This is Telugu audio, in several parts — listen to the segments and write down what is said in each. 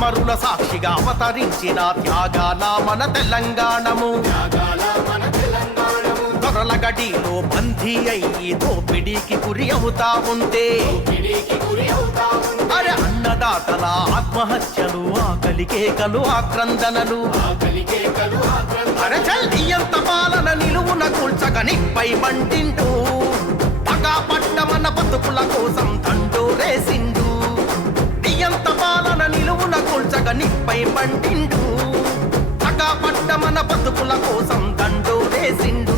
అమరుల సాక్షిగా అవతరించిన త్యాగాల మన తెలంగాణము. దొరల గడిలో బందీ అయ్యి దోపిడీకి గురి అవుతా ఉంటే, అరే అన్నదాతల ఆత్మహత్యలు, ఆకలి కేకలు, ఆక్రందనలు, అరే చల్లియంత పాలన నిలువున కూల్చగనిపై మంటింటూ పగా పట్టమన్న బతుకుల కోసం దండోరేసిండు. నియంత పాలన నిలువున కూల్చగనిపై మంటిండు పగా పట్టమన్న బతుకుల కోసం దండోరేసిండు.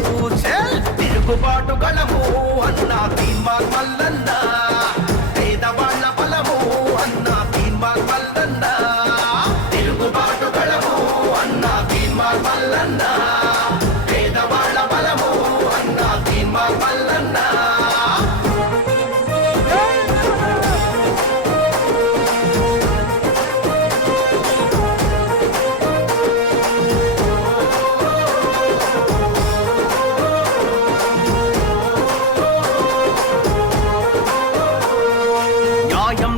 తిరుగుబాటు గళము అన్నా తీన్మార్ మల్లన్న, పేదవాళ్ల బలము అన్నా తీన్మార్ మల్లన్న. తిరుగుబాటు గళము అన్నా తీన్మార్ మల్లన్న, పేదవాళ్ల బలము అన్నా తీన్మార్ మల్లన్న.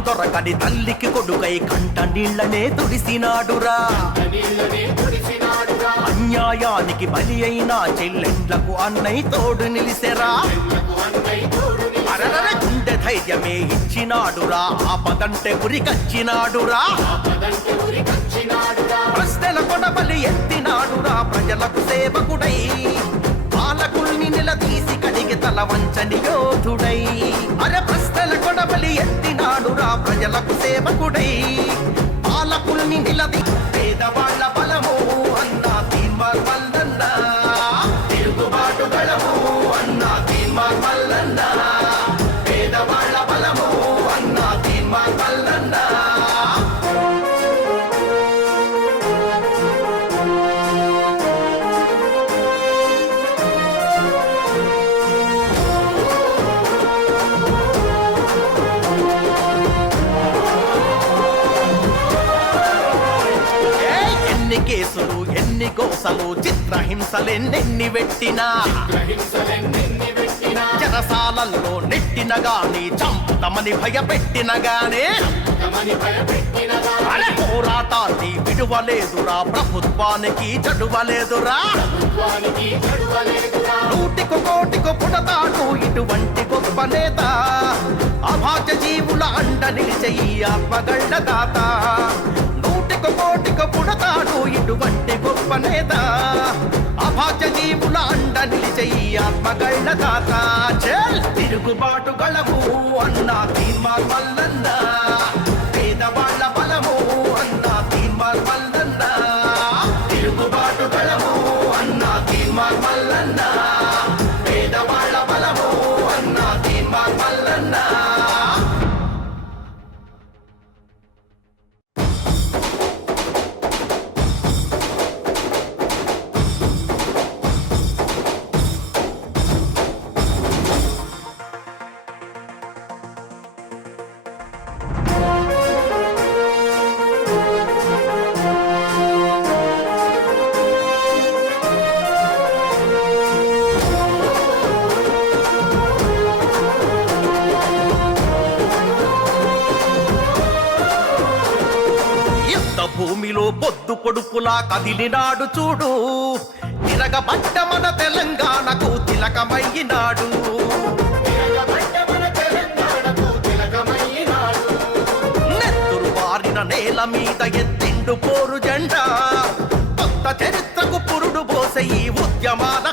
దొరకని తల్లికి కొడుకై కంట నీళ్లనే తుడిసినాడురా. అన్యాయానికి బలి అయినా చెల్లెండ్లకు అన్నై తోడు నిలిసెరా. అరర గుండె ధైర్యమే ఇచ్చినాడురా, ఆపదంటే గురికచ్చినాడురా. ప్రశ్నల కొడబలి ఎత్తినాడురా, ప్రజలకు సేవకుడై పాలకుల్ని నిలదీసి కడిగి తల వంచని యోధుడై. అరే ప్రశ్నల కొడబలి ఎత్తినాడురా, ప్రజలకు సేవకుడై పాలకుల్ని నిలది. పేదవాళ్ల బలము అన్నా తీన్మార్ మల్లన్న, తిరుగుబాటు గళము అన్నా తీన్మార్ మల్లన్న, పేదవాళ్ల బలము అన్నా తీన్మార్ మల్లన్న. కేసులు ఎన్ని గోసలు, చిత్రహింసలెన్నెన్ని పెట్టినా, చెరసాలల్లో నెట్టిన గాని, చంపుతమని భయపెట్టిన గానే అరే పోరాటాన్ని విడువలేదురా, ప్రభుత్వానికి చడువలేదురా. నూటికి కోటికి పుడతాడు ఇటువంటి గొప్ప నేత, అభాగ్య జీవుల అండ నిలిచే ఈ ఆత్మగళ్ళ దాత. నూటికి కోటికి పుడతాడు ఇటువంటి గొప్ప నేత, అభాగ్య జీవుల అండ నిలిచే ఈ ఆత్మగళ్ళ దాత. తిరుగుబాటు గళము అన్నా తీన్మార్ మల్లన్న, పేదవాళ్ల బలము అన్నా తీన్మార్ మల్లన్న. తిరుగుబాటు గళము అన్నా తీన్మార్ మల్లన్న, పేదవాళ్ల బలము అన్నా తీన్మార్ మల్లన్న. భూమిలో పొద్దు పొడుపులా కదిలినాడు చూడు, తిరగబడ్డ మన తెలంగాణకు తిలకమయ్యినాడు. నెత్తురు వారిన నేల మీద ఎత్తిండు పోరు జెండా, కొత్త చరిత్రకు పురుడు పోసే ఈ ఉద్యమాల